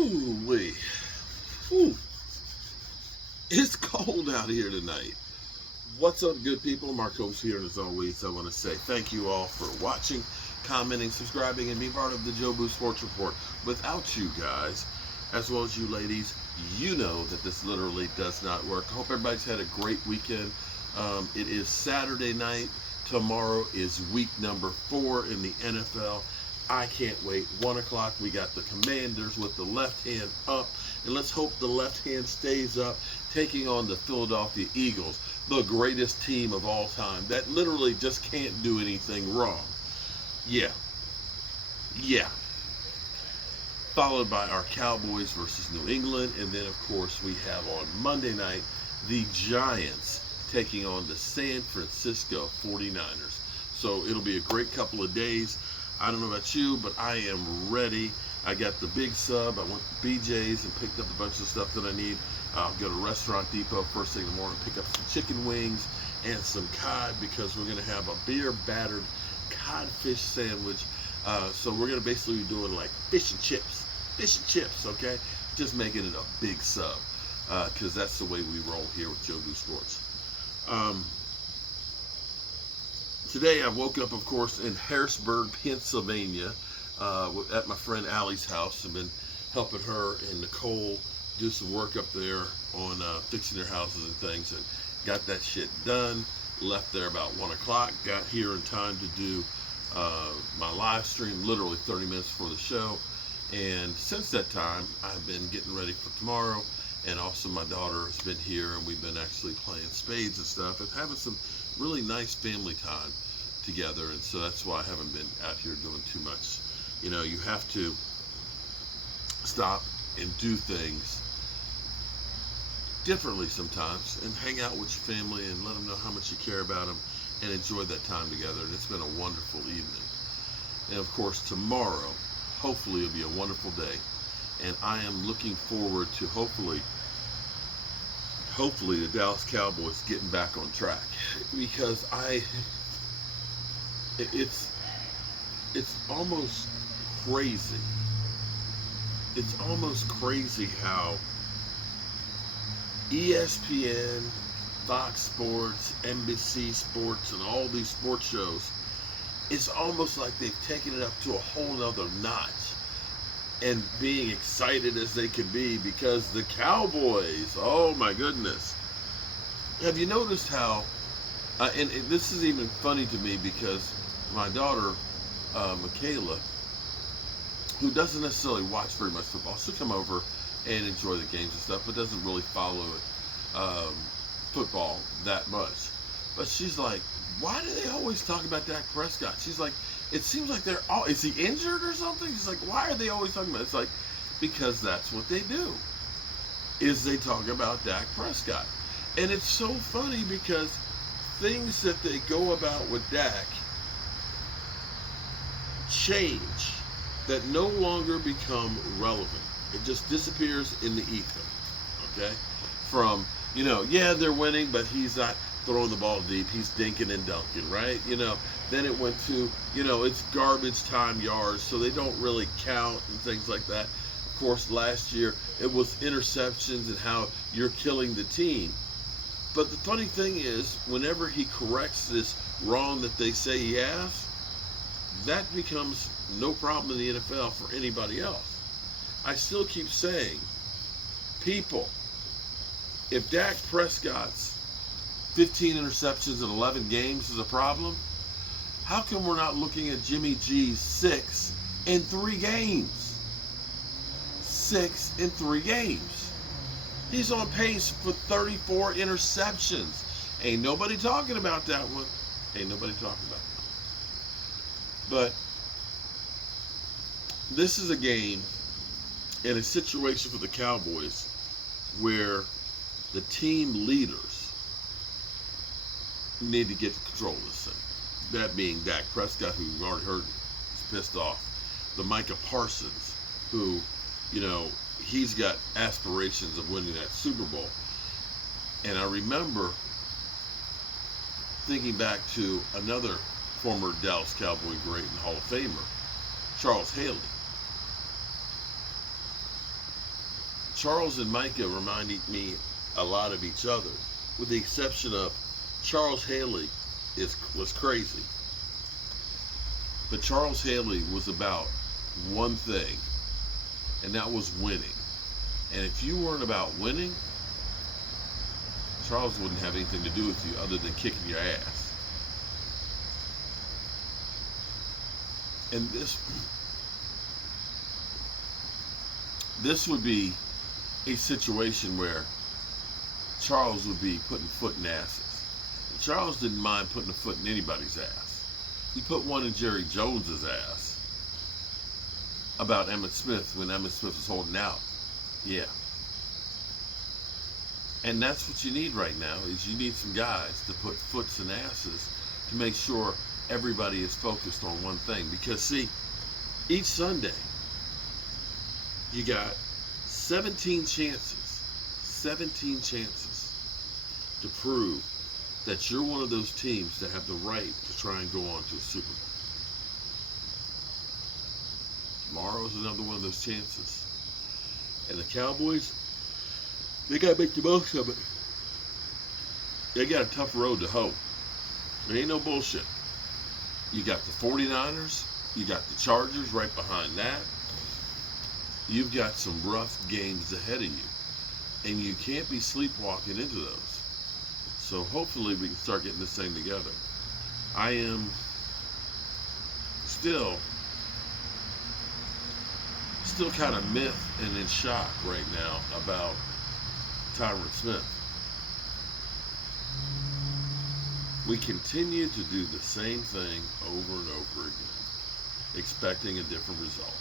Ooh-wee. Ooh, it's cold out here tonight. What's up, good people? Marcos here, and as always, I want to say thank you all for watching, commenting, subscribing, and being part of the Jobu Sports Report. Without you guys, as well as you ladies, you know that this literally does not work. I hope everybody's had a great weekend. It is Saturday night. Tomorrow is week number 4 in the NFL. I can't wait. 1 o'clock, we got the Commanders with the left hand up. And let's hope the left hand stays up, taking on the Philadelphia Eagles, the greatest team of all time that literally just can't do anything wrong. Yeah. Followed by our Cowboys versus New England. And then, of course, we have on Monday night the Giants taking on the San Francisco 49ers. So it'll be a great couple of days. I don't know about you, but I am ready. I got the big sub. I went to BJ's and picked up a bunch of stuff that I need. I'll go to Restaurant Depot first thing in the morning, pick up some chicken wings and some cod because we're going to have a beer-battered codfish sandwich. So we're going to basically be doing like fish and chips, okay? Just making it a big sub because that's the way we roll here with Jobu Sports. Today I woke up, of course, in Harrisburg, Pennsylvania, at my friend Allie's house. I've been helping her and Nicole do some work up there on fixing their houses and things, and got that shit done. Left there about 1 o'clock. Got here in time to do my live stream, literally 30 minutes before the show. And since that time, I've been getting ready for tomorrow. And also my daughter has been here, and we've been actually playing spades and stuff and having some really nice family time together. And so that's why I haven't been out here doing too much. You know, you have to stop and do things differently sometimes and hang out with your family and let them know how much you care about them and enjoy that time together. And it's been a wonderful evening. And of course, tomorrow, hopefully it'll be a wonderful day. And I am looking forward to hopefully the Dallas Cowboys getting back on track, because it's almost crazy. It's almost crazy how ESPN, Fox Sports, NBC Sports, and all these sports shows, it's almost like they've taken it up to a whole nother notch. And being excited as they can be because the Cowboys, oh my goodness. Have you noticed how, and this is even funny to me because my daughter, Michaela, who doesn't necessarily watch very much football, she'll come over and enjoy the games and stuff, but doesn't really follow it, football that much. But she's like, why do they always talk about Dak Prescott? She's like, it seems like they're all, is he injured or something? She's like, why are they always talking about it? It's like, because that's what they do, is they talk about Dak Prescott. And it's so funny because things that they go about with Dak change, that no longer become relevant. It just disappears in the ether, okay? From, you know, yeah, they're winning, but he's not throwing the ball deep, he's dinking and dunking, right? You know, then it went to, you know, it's garbage time yards, so they don't really count and things like that. Of course, last year it was interceptions and how you're killing the team. But the funny thing is, whenever he corrects this wrong that they say he has, that becomes no problem in the NFL for anybody else. I still keep saying, people, if Dak Prescott's 15 interceptions in 11 games is a problem, how come we're not looking at Jimmy G's 6 in 3 games? 6 in 3 games. He's on pace for 34 interceptions. Ain't nobody talking about that one. Ain't nobody talking about that. But this is a game and a situation for the Cowboys where the team leaders need to get control of this thing. That being Dak Prescott, who we've already heard is pissed off. The Micah Parsons, who, you know, he's got aspirations of winning that Super Bowl. And I remember thinking back to another former Dallas Cowboy great and Hall of Famer, Charles Haley. Charles and Micah reminded me a lot of each other, with the exception of Charles Haley was crazy. But Charles Haley was about one thing, and that was winning. And if you weren't about winning, Charles wouldn't have anything to do with you other than kicking your ass. And this would be a situation where Charles would be putting foot in asses. And Charles didn't mind putting a foot in anybody's ass. He put one in Jerry Jones's ass about Emmitt Smith when Emmitt Smith was holding out. Yeah. And that's what you need right now, is you need some guys to put foots in asses to make sure everybody is focused on one thing. Because see, each Sunday you got 17 chances to prove that you're one of those teams that have the right to try and go on to a Super Bowl. Tomorrow is another one of those chances. And the Cowboys, they got to make the most of it. They got a tough road to hoe. There ain't no bullshit. You got the 49ers, you got the Chargers right behind that. You've got some rough games ahead of you. And you can't be sleepwalking into those. So hopefully we can start getting this thing together. I am still kind of myth and in shock right now about Tyron Smith. We continue to do the same thing over and over again, expecting a different result.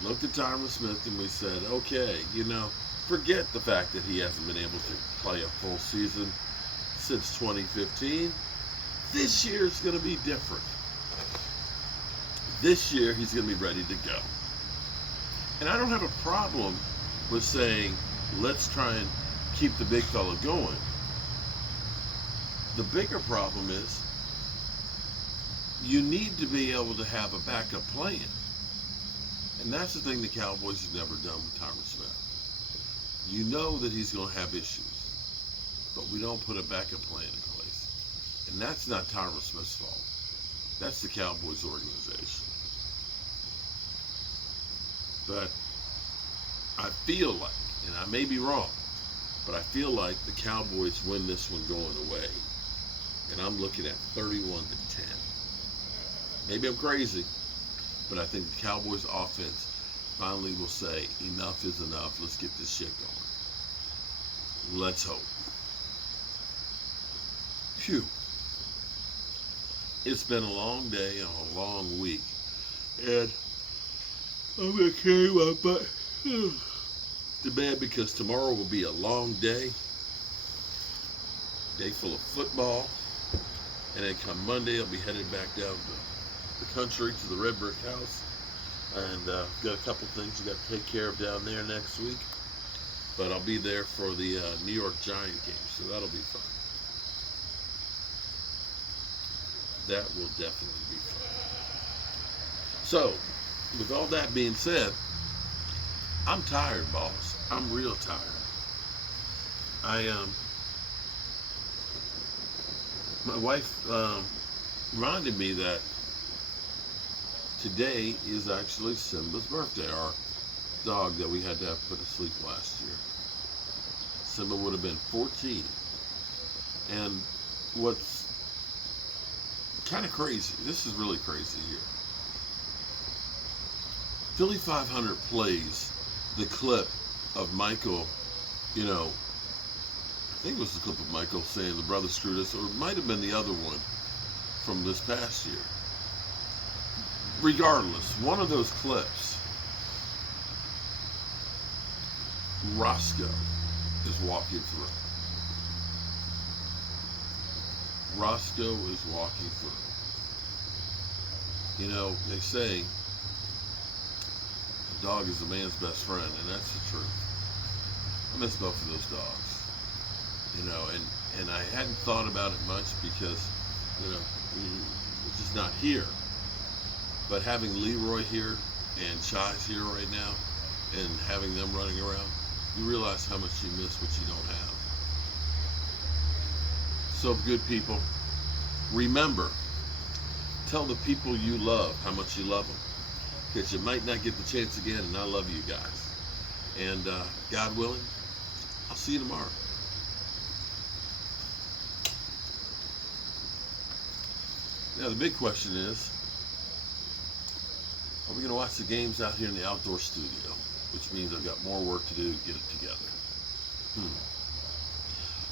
We looked at Tyron Smith and we said, okay, forget the fact that he hasn't been able to play a full season since 2015. This year is going to be different. This year he's going to be ready to go. And I don't have a problem with saying, let's try and keep the big fella going. The bigger problem is you need to be able to have a backup plan. And that's the thing the Cowboys have never done with Tyron Smith. You know that he's going to have issues, but we don't put a backup plan in place. And that's not Tyron Smith's fault. That's the Cowboys organization. But I feel like, and I may be wrong, but I feel like the Cowboys win this one going away. And I'm looking at 31-10. Maybe I'm crazy, but I think the Cowboys offense finally will say, enough is enough. Let's get this shit going. Let's hope. Phew. It's been a long day and a long week. And I'm going to carry my butt to bed because tomorrow will be a long day. Day full of football. And then come Monday, I'll be headed back down to the country to the Red Brick House. And got a couple things we got to take care of down there next week. But I'll be there for the New York Giant game, so that'll be fun. That will definitely be fun. So, with all that being said, I'm tired, boss. I'm real tired. My wife reminded me that today is actually Simba's birthday, our dog that we had to have put to sleep last year. Simba would have been 14. And what's kind of crazy, this is really crazy here. Philly 500 plays the clip of Michael, I think it was the clip of Michael saying the brother screwed us, or it might have been the other one from this past year. Regardless, one of those clips, Roscoe is walking through. Roscoe is walking through. They say a dog is a man's best friend, and that's the truth. I miss both of those dogs. And I hadn't thought about it much because, we're just not here. But having Leroy here and Chai's here right now, and having them running around, you realize how much you miss what you don't have. So, good people, remember, tell the people you love how much you love them, because you might not get the chance again, and I love you guys. And God willing, I'll see you tomorrow. Now, the big question is, are we going to watch the games out here in the outdoor studio? Which means I've got more work to do to get it together.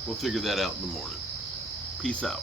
We'll figure that out in the morning. Peace out.